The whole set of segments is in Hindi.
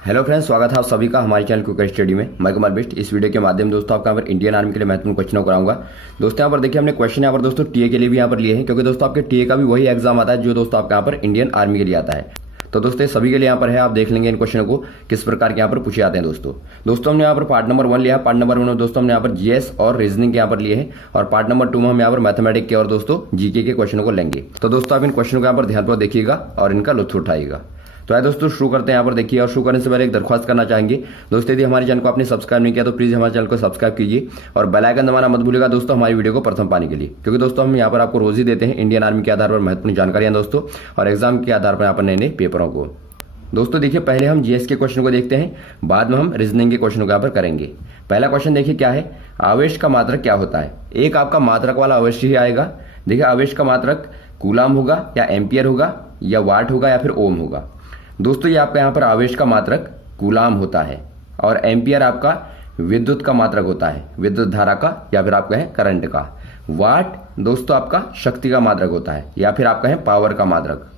हेलो फ्रेंड्स, स्वागत है आप सभी का हमारे चैनल क्विक स्टडी में। मैं कुमार बिष्ट। इस वीडियो के माध्यम दोस्तों आपका यहाँ पर इंडियन आर्मी के लिए महत्वपूर्ण क्वेश्चन कराऊंगा। दोस्तों यहाँ पर देखिए हमने क्वेश्चन यहाँ पर दोस्तों टीए के लिए भी यहाँ पर लिए हैं, क्योंकि दोस्तों आपके टीए का भी वही एग्जाम आता है जो दोस्तों आपका यहाँ पर इंडियन आर्मी के लिए आता है। तो दोस्तों सभी के लिए यहाँ पर है, आप देख लेंगे इन क्वेश्चनों को किस प्रकार के यहाँ पर पूछे जाते हैं। दोस्तों हमने यहाँ पर पार्ट नंबर 1 लिया है। पार्ट नंबर 1 में दोस्तों हमने यहाँ पर जीएस और रीजनिंग के यहाँ पर लिए हैं, और पार्ट नंबर 2 में हम यहाँ पर मैथमेटिक्स के और दोस्तों जीके के क्वेश्चनों को लेंगे। तो दोस्तों आप इन क्वेश्चनों को यहाँ पर ध्यानपूर्वक देखिएगा और इनका लुत्फ उठाइएगा। तो आइए दोस्तों शुरू करते हैं। यहाँ पर देखिए, और शुरू करने से पहले एक दरख्वास्त करना चाहेंगे दोस्तों, यदि हमारे चैनल को आपने सब्सक्राइब नहीं किया तो प्लीज हमारे चैनल को सब्सक्राइब कीजिए और बेल आइकन दबाना मत भूलिएगा दोस्तों, हमारी वीडियो को प्रथम पाने के लिए। क्योंकि दोस्तों हम यहाँ पर आपको रोज ही देते हैं इंडियन आर्मी के आधार पर महत्वपूर्ण जानकारियां दोस्तों, और एग्जाम के आधार पर यहाँ पर नए नए पेपरों को। दोस्तों देखिए, पहले हम जीएस के क्वेश्चन को देखते हैं, बाद में हम रीजनिंग के क्वेश्चन को यहाँ पर करेंगे। पहला क्वेश्चन देखिए क्या है, आवेश का मात्रक क्या होता है। एक आपका मात्रक वाला अवश्य ही आएगा। देखिए आवेश का मात्रक कूलाम होगा या एम्पियर होगा या वाट होगा या फिर ओम होगा। दोस्तों ये आपका यहाँ पर आवेश का मात्रक कूलाम होता है, और एम्पियर आपका विद्युत का मात्रक होता है, विद्युत धारा का या फिर आपका है करंट का। वाट दोस्तों आपका शक्ति का मात्रक होता है या फिर आपका है पावर का मात्रक।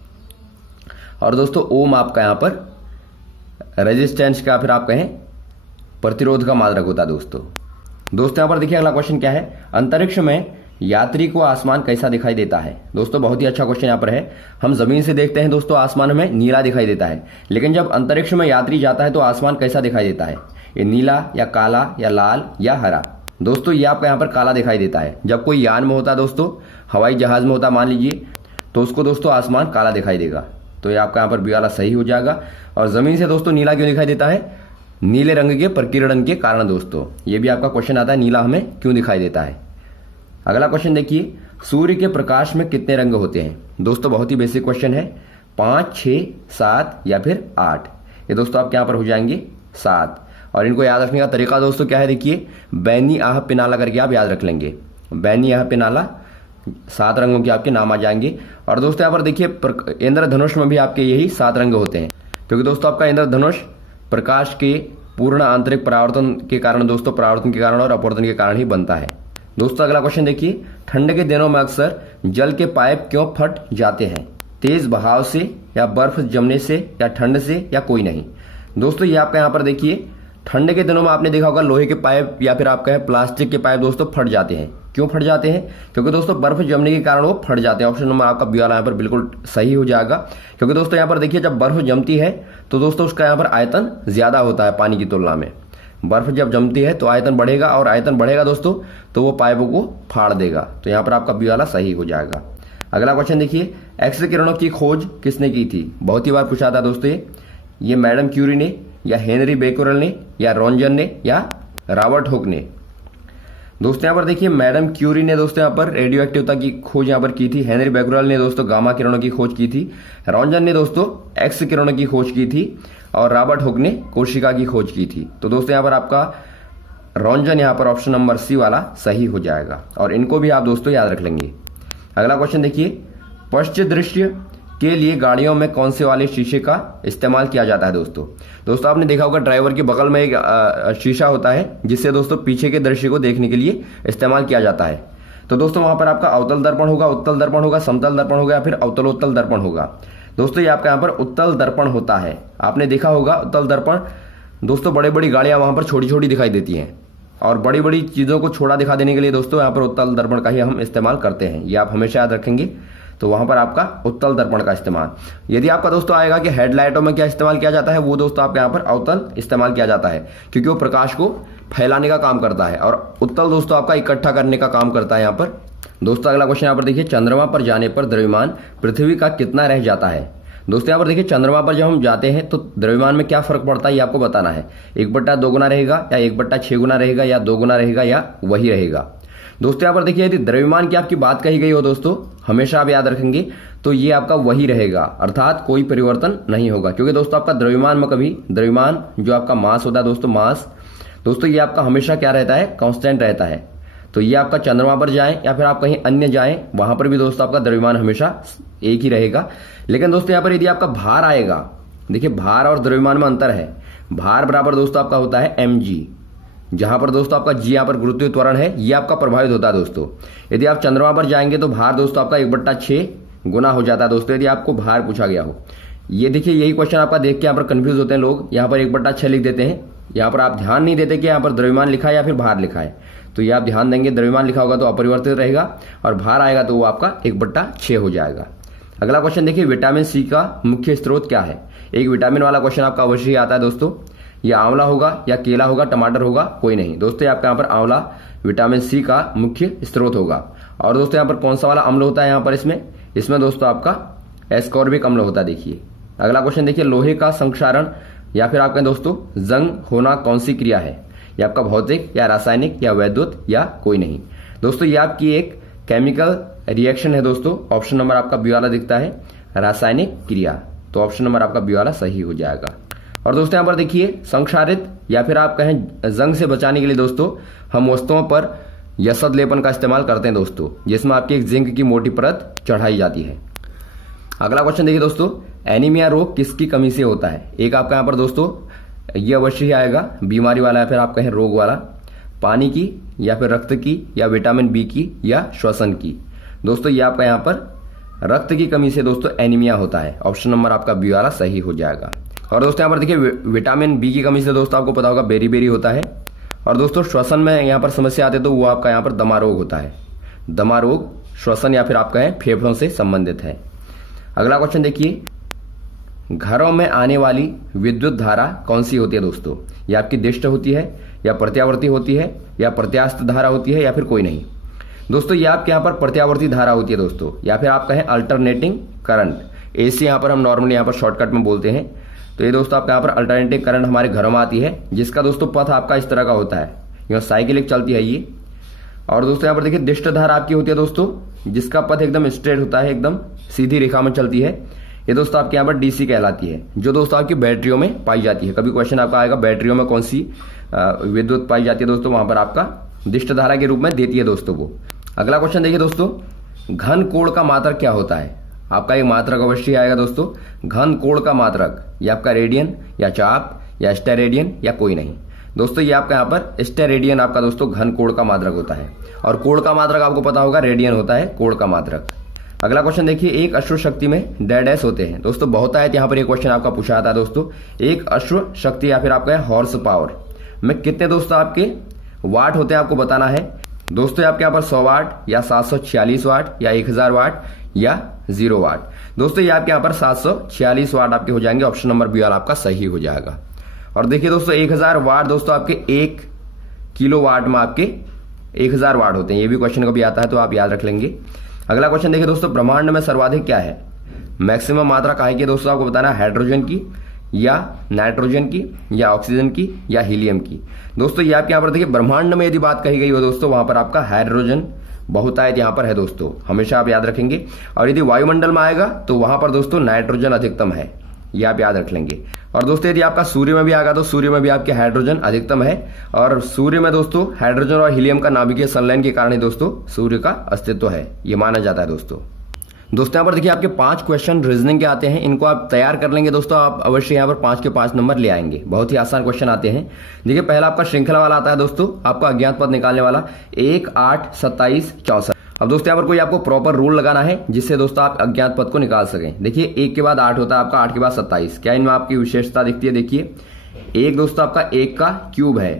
और दोस्तों ओम आपका यहाँ पर रेजिस्टेंस का फिर आप कहें प्रतिरोध का मात्रक होता है। दोस्तों यहाँ पर देखिए अगला क्वेश्चन क्या है, अंतरिक्ष में यात्री को आसमान कैसा दिखाई देता है। दोस्तों बहुत ही अच्छा क्वेश्चन यहाँ पर है। हम जमीन से देखते हैं दोस्तों आसमान हमें नीला दिखाई देता है, लेकिन जब अंतरिक्ष में यात्री जाता है तो आसमान कैसा दिखाई देता है। ये नीला या काला या लाल या हरा। दोस्तों ये आपका यहाँ पर काला दिखाई देता है। जब कोई यान में होता है दोस्तों, हवाई जहाज में होता मान लीजिए, तो उसको दोस्तों आसमान काला दिखाई देगा। तो ये आपका यहाँ पर बी वाला सही हो जाएगा। और जमीन से दोस्तों नीला क्यों दिखाई देता है, नीले रंग के प्रकीर्णन के कारण। दोस्तों ये भी आपका क्वेश्चन आता है, नीला हमें क्यों दिखाई देता है। अगला क्वेश्चन देखिए, सूर्य के प्रकाश में कितने रंग होते हैं। दोस्तों बहुत ही बेसिक क्वेश्चन है, 5, 6, 7 या फिर 8। ये दोस्तों आपके यहाँ पर हो जाएंगे 7। और इनको याद रखने का तरीका दोस्तों क्या है, देखिए बैनी आह पिनाला करके आप याद रख लेंगे। बैनी आह पिनाला 7 रंगों के आपके नाम आ जाएंगे। और दोस्तों यहाँ पर देखिए इंद्रधनुष में भी आपके यही 7 रंग होते हैं, क्योंकि दोस्तों आपका इंद्रधनुष प्रकाश के पूर्ण आंतरिक परावर्तन के कारण दोस्तों, परावर्तन के कारण और अपवर्तन के कारण ही बनता है। दोस्तों अगला क्वेश्चन देखिए, ठंड के दिनों में अक्सर जल के पाइप क्यों फट जाते हैं। तेज बहाव से या बर्फ जमने से या ठंड से या कोई नहीं। दोस्तों ये आपका यहाँ पर देखिए, ठंड के दिनों में आपने देखा होगा लोहे के पाइप या फिर आपका है प्लास्टिक के पाइप दोस्तों फट जाते हैं। क्यों फट जाते हैं, क्योंकि दोस्तों बर्फ जमने के कारण वो फट जाते हैं। ऑप्शन नंबर आपका बी वाला यहाँ पर बिल्कुल सही हो जाएगा, क्योंकि दोस्तों यहाँ पर देखिए जब बर्फ जमती है तो दोस्तों उसका यहाँ पर आयतन ज्यादा होता है पानी की तुलना में। बर्फ जब जमती है तो आयतन बढ़ेगा, और आयतन बढ़ेगा दोस्तों तो वो पाइपों को फाड़ देगा। तो यहाँ पर आपका बी वाला सही हो जाएगा। अगला क्वेश्चन देखिए, एक्स किरणों की खोज किसने की थी। बहुत ही बार पूछा था दोस्तों, ये मैडम क्यूरी ने या हेनरी बेक्यूरेल ने या रॉन्जन ने या रॉबर्ट हुक ने। दोस्तों यहाँ पर देखिए मैडम क्यूरी ने दोस्तों यहाँ पर रेडियो एक्टिवता की खोज यहाँ पर की थी। हेनरी बेक्यूरेल ने दोस्तों गामा किरणों की खोज की थी। रॉन्जन ने दोस्तों एक्स किरणों की खोज की थी, और रॉबर्ट हुक ने कोशिका की खोज की थी। तो दोस्तों यहाँ पर आपका रॉन्जन यहाँ पर ऑप्शन नंबर सी वाला सही हो जाएगा, और इनको भी आप दोस्तों याद रख लेंगे। अगला क्वेश्चन देखिए, पश्चिम दृश्य के लिए गाड़ियों में कौन से वाले शीशे का इस्तेमाल किया जाता है। दोस्तों आपने देखा होगा ड्राइवर के बगल में एक शीशा होता है, जिससे दोस्तों पीछे के दृश्य को देखने के लिए इस्तेमाल किया जाता है। तो दोस्तों वहां पर आपका अवतल दर्पण होगा, उत्तल दर्पण होगा, समतल दर्पण होगा या फिर अवतलोत्तल दर्पण होगा। दोस्तों ये आपका यहाँ पर उत्तल दर्पण होता है। आपने देखा होगा उत्तल दर्पण दोस्तों, बड़ी बड़ी गाड़ियां वहां पर छोटी छोटी दिखाई देती हैं, और बड़ी बड़ी चीजों को छोटा दिखा देने के लिए दोस्तों यहाँ पर उत्तल दर्पण का ही हम इस्तेमाल करते हैं। ये आप हमेशा याद रखेंगे। तो वहां पर आपका उत्तल दर्पण का इस्तेमाल। यदि आपका दोस्तों आएगा कि हेडलाइटों में क्या इस्तेमाल किया जाता है, वो दोस्तों आपके यहाँ पर अवतल इस्तेमाल किया जाता है, क्योंकि वो प्रकाश को फैलाने का काम करता है, और उत्तल दोस्तों आपका इकट्ठा करने का काम करता है यहाँ पर। दोस्तों अगला क्वेश्चन यहाँ पर देखिए, चंद्रमा पर जाने पर द्रव्यमान पृथ्वी का कितना रह जाता है। दोस्तों यहाँ पर देखिए चंद्रमा पर जब हम जाते हैं तो द्रव्यमान में क्या फर्क पड़ता है ये आपको बताना है। 1/2 गुना रहेगा या 1/6 गुना रहेगा या 2 गुना रहेगा या वही रहेगा। दोस्तों यहाँ पर देखिए यदि द्रव्यमान की आपकी बात कही गई हो दोस्तों, हमेशा आप याद रखेंगे तो ये आपका वही रहेगा, अर्थात कोई परिवर्तन नहीं होगा। क्योंकि दोस्तों आपका द्रव्यमान में कभी द्रव्यमान जो आपका मास होता है दोस्तों, मास दोस्तों ये आपका हमेशा क्या रहता है, कांस्टेंट रहता है। तो ये आपका चंद्रमा पर जाएं या फिर आप कहीं अन्य जाएं, वहां पर भी दोस्तों आपका द्रव्यमान हमेशा एक ही रहेगा। लेकिन दोस्तों यहाँ पर यदि आपका भार आएगा, देखिए भार और द्रव्यमान में अंतर है। भार बराबर दोस्तों आपका होता है mg, जहां पर दोस्तों आपका जी यहाँ पर गुरुत्वीय त्वरण है, ये आपका प्रभावित होता है दोस्तों। यदि आप चंद्रमा पर जाएंगे तो भार दोस्तों आपका 1/6 गुना हो जाता है दोस्तों, यदि आपको भार पूछा गया हो। ये देखिए यही क्वेश्चन आपका देख के यहाँ पर कंफ्यूज होते हैं लोग, यहाँ पर 1/6 लिख देते हैं। यहाँ पर आप ध्यान नहीं देते कि यहाँ पर द्रव्यमान लिखा है या फिर भार लिखा है, तो ये आप ध्यान देंगे। द्रव्यमान लिखा होगा तो अपरिवर्तित रहेगा और भार आएगा तो वो आपका 1/6 हो जाएगा। अगला क्वेश्चन देखिए, विटामिन सी का मुख्य स्रोत क्या है। एक विटामिन वाला क्वेश्चन आपका अवश्य ही आता है दोस्तों। ये आंवला होगा या केला होगा, टमाटर होगा, कोई नहीं दोस्तों। आपका यहाँ पर आंवला विटामिन सी का मुख्य स्रोत होगा। और दोस्तों यहाँ पर कौन सा वाला अम्ल होता है यहाँ पर इसमें दोस्तों आपका एस्कॉर्बिक अम्ल होता है। देखिए अगला क्वेश्चन देखिए, लोहे का संक्षारण या फिर आपके दोस्तों जंग होना कौन सी क्रिया है। ये आपका भौतिक या रासायनिक या वैद्युत या कोई नहीं। दोस्तों ये आपकी एक केमिकल रिएक्शन है दोस्तों। ऑप्शन नंबर आपका बी वाला दिखता है, रासायनिक क्रिया। तो ऑप्शन नंबर आपका बी वाला सही हो जाएगा। और दोस्तों यहाँ पर देखिए, संक्षारित या फिर आप कहें जंग से बचाने के लिए दोस्तों हम वस्तुओं पर यसद लेपन का इस्तेमाल करते हैं दोस्तों, जिसमें आपकी एक जिंक की मोटी परत चढ़ाई जाती है। अगला क्वेश्चन देखिए दोस्तों, एनीमिया रोग किसकी कमी से होता है। एक आपका यहाँ पर दोस्तों ये अवश्य ही आएगा, बीमारी वाला या फिर आप कहें रोग वाला, पानी की या फिर रक्त की या विटामिन बी की या श्वसन की। दोस्तों ये आपका यहाँ पर रक्त की कमी से दोस्तों एनीमिया होता है। ऑप्शन नंबर आपका बी वाला सही हो जाएगा। और दोस्तों यहाँ पर देखिए, विटामिन बी की कमी से दोस्तों आपको पता होगा बेरी होता है। और दोस्तों श्वसन में यहाँ पर समस्या आती है तो वो आपका यहाँ पर दमा रोग होता है। दमा रोग श्वसन या फिर आप कहें फेफड़ों से संबंधित है। अगला क्वेश्चन देखिए, घरों में आने वाली विद्युत धारा कौन सी होती है दोस्तों। ये आपकी दिष्ट होती है या प्रत्यावर्ती होती है या प्रत्यास्थ धारा होती है या फिर कोई नहीं। दोस्तों ये आपके यहाँ पर प्रत्यावर्ती धारा होती है दोस्तों, या फिर आप कहें अल्टरनेटिंग करंट। एसी यहाँ पर हम नॉर्मली यहाँ पर शॉर्टकट में बोलते हैं। तो ये दोस्तों आपका यहाँ पर अल्टरनेटिंग करंट हमारे घरों में आती है, जिसका दोस्तों पथ आपका इस तरह का होता है, यहाँ साइकिलिक चलती है ये। और दोस्तों यहाँ पर देखिए दिष्ट धारा आपकी होती है दोस्तों, जिसका पथ एकदम स्ट्रेट होता है, एकदम सीधी रेखा में चलती है। ये दोस्तों आपके यहाँ पर डीसी कहलाती है, जो दोस्तों आपकी बैटरियों में पाई जाती है। कभी क्वेश्चन आपका आएगा बैटरियों में कौन सी विद्युत पाई जाती है दोस्तों, वहां पर आपका दिष्ट धारा के रूप में देती है दोस्तों वो। अगला क्वेश्चन देखिए दोस्तों, घन कोण का मात्रक क्या होता है। आपका एक मात्रक अवश्य आएगा दोस्तों, घन कोण का मात्रक। ये आपका रेडियन या चाप या स्टेरेडियन या कोई नहीं। दोस्तों ये आपका यहाँ पर स्टेरेडियन आपका दोस्तों घन कोण का मात्रक होता है। और कोण का मात्रक आपको पता होगा रेडियन होता है कोण का मात्रक। अगला क्वेश्चन देखिए, एक अश्व शक्ति में डैश होते हैं दोस्तों। बहुत आए यहाँ पर एक क्वेश्चन आपका पूछा आता है दोस्तों, एक अश्व शक्ति या फिर आपका हॉर्स पावर में कितने दोस्तों आपके वाट होते हैं आपको बताना है। दोस्तों आपके यहाँ पर 100 वाट या 746 वाट या 1000 वाट या 0 वाट। दोस्तों ये आपके यहाँ पर 746 वाट आपके हो जाएंगे। ऑप्शन नंबर बी वाला आपका सही हो जाएगा। और देखिए दोस्तों 1000 वाट दोस्तों आपके 1 किलो वाट में आपके 1000 वाट होते हैं। ये भी क्वेश्चन कभी आता है तो आप याद रख लेंगे। अगला क्वेश्चन देखिए दोस्तों, ब्रह्मांड में सर्वाधिक क्या है। मैक्सिमम मात्रा काहे की दोस्तों आपको बताना है, हाइड्रोजन की या नाइट्रोजन की या ऑक्सीजन की या हीलियम की। दोस्तों ये आपके यहाँ पर देखिए, ब्रह्मांड में यदि बात कही गई हो दोस्तों, वहां पर आपका हाइड्रोजन बहुतायत यहाँ पर है दोस्तों, हमेशा आप याद रखेंगे। और यदि वायुमंडल में आएगा तो वहां पर दोस्तों नाइट्रोजन अधिकतम है, ये आप याद रख लेंगे। और दोस्तों यदि आपका सूर्य में भी आएगा तो सूर्य में भी आपके हाइड्रोजन अधिकतम है। और सूर्य में दोस्तों हाइड्रोजन और हीलियम का नाभिकीय संलयन के कारण ही दोस्तों सूर्य का अस्तित्व है, ये माना जाता है दोस्तों। यहाँ पर देखिए आपके 5 क्वेश्चन रीजनिंग के आते हैं, इनको आप तैयार कर लेंगे दोस्तों, आप अवश्य यहाँ पर 5 के 5 नंबर ले आएंगे। बहुत ही आसान क्वेश्चन आते हैं। देखिए पहला आपका श्रृंखला वाला आता है दोस्तों, आपका अज्ञात पद निकालने वाला 1, 8, 27, 64। अब दोस्तों यहाँ पर कोई आपको प्रॉपर रूल लगाना है जिससे दोस्तों आप अज्ञात पद को निकाल सकें। देखिए 1 के बाद 8 होता है आपका, 8 के बाद 27। क्या इनमें आपकी विशेषता दिखती है। देखिए 1 दोस्तों आपका 1 का क्यूब है,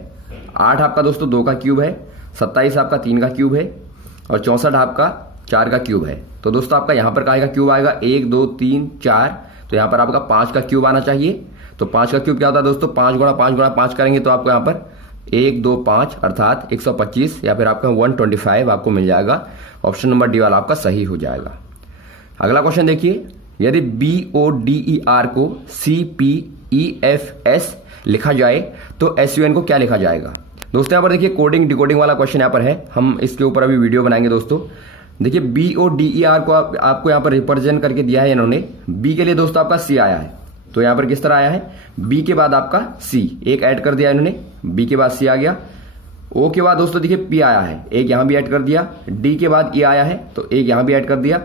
8 आपका दोस्तों 2 का क्यूब है, 27 आपका 3 का क्यूब है और 64 आपका 4 का क्यूब है। तो दोस्तों आपका यहाँ पर का क्यूब आएगा 1, 2, 3, 4। तो यहाँ पर आपका 5 का क्यूब आना चाहिए। तो 5 का क्यूब क्या होता है दोस्तों, 5 गुणा 5 गुणा 5 करेंगे तो आपको यहाँ पर 1, 2, 5 अर्थात 125 या फिर आपका 125 आपको मिल जाएगा। ऑप्शन नंबर डी वाला आपका सही हो जाएगा। अगला क्वेश्चन देखिए, यदि BODER को CPEFS लिखा जाए तो SUN को क्या लिखा जाएगा। दोस्तों यहाँ पर देखिए कोडिंग डिकोडिंग वाला क्वेश्चन यहाँ पर है, हम इसके ऊपर अभी वीडियो बनाएंगे दोस्तों। देखिए BODER को आपको यहाँ पर रिप्रेजेंट करके दिया है इन्होंने। बी के लिए दोस्तों आपका C आया है, तो यहाँ पर किस तरह आया है, बी के बाद आपका C एक ऐड कर दिया इन्होंने, बी के बाद C आ गया। ओ के बाद दोस्तों देखिए P आया है, एक यहां भी ऐड कर दिया। डी के बाद E आया है तो एक यहां भी ऐड कर दिया।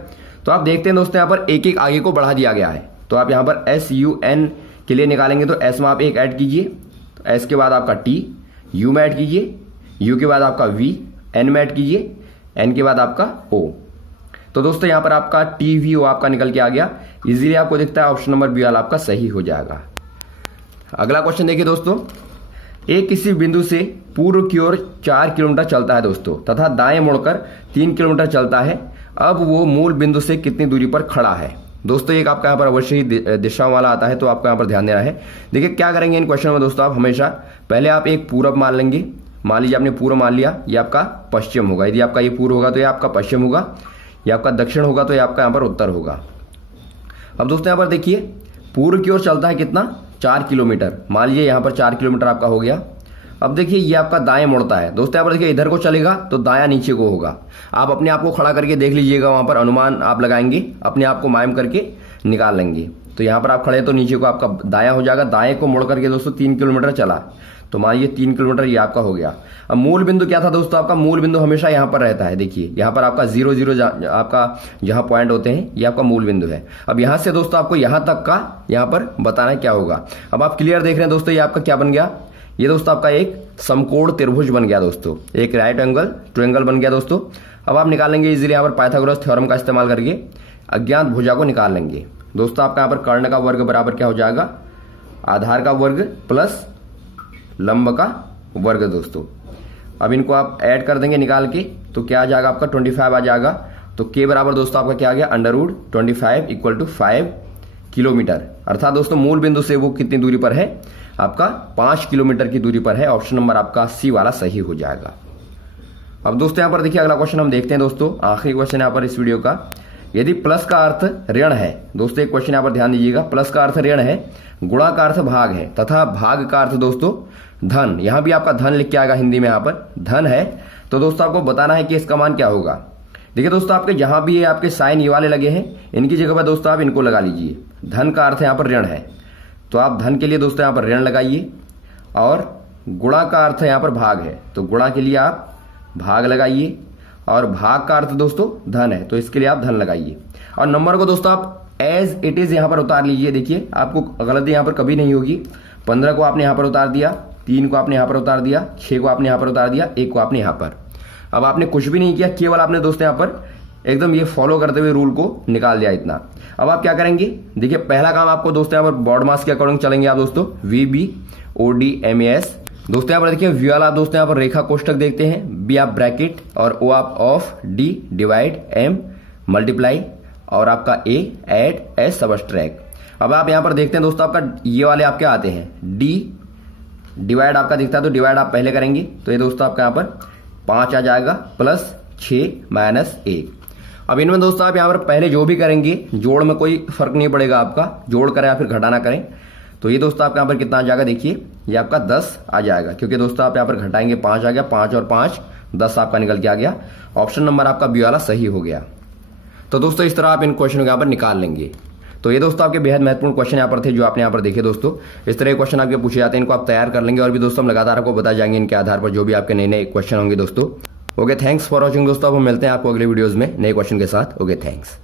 तो आप देखते हैं दोस्तों यहाँ पर एक एक आगे को बढ़ा दिया गया है। तो आप यहाँ पर SUN के लिए निकालेंगे तो S में आप एक ऐड कीजिए, तो S के बाद आपका T, U में ऐड कीजिए, U के बाद आपका V, N में ऐड कीजिए, N के बाद आपका O। तो दोस्तों यहाँ पर आपका TVO आपका निकल के आ गया। इजीली आपको दिखता है ऑप्शन नंबर बी वाला आपका सही हो जाएगा। अगला क्वेश्चन देखिए दोस्तों, एक किसी बिंदु से पूर्व की ओर 4 किलोमीटर चलता है दोस्तों तथा दाएं मुड़कर 3 किलोमीटर चलता है। अब वो मूल बिंदु से कितनी दूरी पर खड़ा है। दोस्तों एक आपका यहाँ पर अवश्य ही दिशा वाला आता है, तो आपको यहाँ पर ध्यान देना है। देखिए क्या करेंगे इन क्वेश्चन में दोस्तों, आप हमेशा पहले आप एक पूरब मान लेंगे। मान लीजिए आपने पूर्व मान लिया, ये आपका पश्चिम होगा। यदि आपका ये पूर्व होगा तो ये आपका पश्चिम होगा, ये आपका दक्षिण होगा तो ये आपका यहाँ पर उत्तर होगा। अब दोस्तों यहाँ पर देखिए पूर्व की ओर चलता है कितना, 4 किलोमीटर। मान लीजिए यहाँ पर 4 किलोमीटर आपका हो गया। अब देखिए ये आपका दाएं मुड़ता है। दोस्तों यहाँ पर देखिए इधर को चलेगा तो दायां नीचे को होगा। आप अपने आप को खड़ा करके देख लीजिएगा, वहां पर अनुमान आप लगाएंगे, अपने आप को मायम करके निकाल लेंगे। तो यहाँ पर आप खड़े तो नीचे को आपका दायां हो जाएगा। दाएं को मुड़ करके दोस्तों 3 किलोमीटर चला, तो मान लीजिए 3 किलोमीटर ये आपका हो गया। अब मूल बिंदु क्या था दोस्तों, आपका मूल बिंदु हमेशा यहाँ पर रहता है। देखिए यहाँ पर आपका 0-0 आपका जहां पॉइंट होते हैं ये आपका मूल बिंदु है। अब यहां से दोस्तों आपको यहां तक का यहाँ पर बताना है क्या होगा। अब आप क्लियर देख रहे हैं दोस्तों, ये आपका क्या बन गया, ये दोस्तों आपका एक समकोण त्रिभुज बन गया दोस्तों, एक राइट एंगल ट्रायंगल बन गया दोस्तों। अब आप निकालेंगे इजीली यहाँ पर पाइथागोरस थ्योरम का इस्तेमाल करके अज्ञात भुजा को निकाल लेंगे। दोस्तों आपका यहाँ पर कर्ण का वर्ग बराबर क्या हो जाएगा, आधार का वर्ग प्लस लंब का वर्ग दोस्तों। अब इनको आप ऐड कर देंगे निकाल के, तो क्या आ जाएगा आपका 25 आ जाएगा। तो के बराबर दोस्तों आपका क्या आ गया, √25 = 5 किलोमीटर। अर्थात दोस्तों मूल बिंदु से वो कितनी दूरी पर है, आपका 5 किलोमीटर की दूरी पर है। ऑप्शन नंबर आपका सी वाला सही हो जाएगा। अब दोस्तों यहाँ पर देखिए अगला क्वेश्चन हम देखते हैं दोस्तों, आखिरी क्वेश्चन यहाँ पर इस वीडियो का। यदि प्लस का अर्थ ऋण है, दोस्तों एक क्वेश्चन यहाँ पर ध्यान दीजिएगा, प्लस का अर्थ ऋण है, गुणा का अर्थ भाग है तथा भाग का अर्थ दोस्तों धन। यहां भी आपका धन लिख के आएगा, हिंदी में यहाँ पर धन है। तो दोस्तों आपको बताना है कि इसका मान क्या होगा। देखिए दोस्तों आपके जहां भी ये आपके साइन ये वाले लगे हैं, इनकी जगह पर दोस्तों आप इनको लगा लीजिए। धन का अर्थ यहाँ पर ऋण है, तो आप धन के लिए दोस्तों यहाँ पर ऋण लगाइए, और गुणा का अर्थ यहाँ पर भाग है, तो गुणा के लिए आप भाग लगाइए, और भाग का अर्थ दोस्तों धन है, तो इसके लिए आप धन लगाइए। और नंबर को दोस्तों आप एज इट इज यहाँ पर उतार लीजिए। देखिए आपको गलती यहाँ पर कभी नहीं होगी। 15 को आपने यहाँ पर उतार दिया, 3 को आपने यहाँ पर उतार दिया, 6 को आपने यहाँ पर उतार दिया, 1 को आपने यहाँ पर। अब आपने कुछ भी नहीं किया, केवल आपने दोस्तों यहाँ पर एकदम ये फॉलो करते हुए रूल को निकाल दिया इतना। अब आप क्या करेंगे, देखिए पहला काम आपको दोस्तों यहाँ पर बॉड मास के अकॉर्डिंग चलेंगे आप दोस्तों, VBODMAS। दोस्तों यहाँ पर देखिए वी वाला दोस्तों यहाँ पर रेखा कोष्टक देखते हैं, बी आप ब्रैकेट, और ओ आप of, D divide, M multiply, और आपका ए एड, एस सबट्रैक्ट। अब आप यहाँ पर देखते हैं दोस्तों आपका ये वाले आपके आते हैं, डी डिवाइड आपका दिखता है, तो डिवाइड आप पहले करेंगे, तो ये दोस्तों आपका यहाँ पर 5 आ जाएगा, प्लस 6 माइनस 1। अब इनमें दोस्तों आप यहाँ पर पहले जो भी करेंगे, जोड़ में कोई फर्क नहीं पड़ेगा आपका, जोड़ करें या फिर घटाना करें। तो ये दोस्तों आपका यहाँ पर कितना आ जाएगा, देखिए ये आपका 10 आ जाएगा, क्योंकि दोस्तों आप यहाँ पर घटाएंगे 5 आ गया, 5 और 5 10 आपका निकल के आ गया। ऑप्शन नंबर आपका बी वाला सही हो गया। तो दोस्तों इस तरह आप इन क्वेश्चन को यहाँ पर निकाल लेंगे। तो ये दोस्तों आपके बेहद महत्वपूर्ण क्वेश्चन यहाँ पर थे जो आपने यहाँ पर देखे दोस्तों। इस तरह के क्वेश्चन आपके पूछे जाते हैं, इनको आप तैयार कर लेंगे, और भी दोस्तों हम लगातार आपको बता जाएंगे इनके आधार पर जो भी आपके नए नए क्वेश्चन होंगे दोस्तों। ओके, थैंक्स फॉर वॉचिंग दोस्तों। अब हम मिलते हैं आपको अगले वीडियोज में नए क्वेश्चन के साथ। Okay, thanks.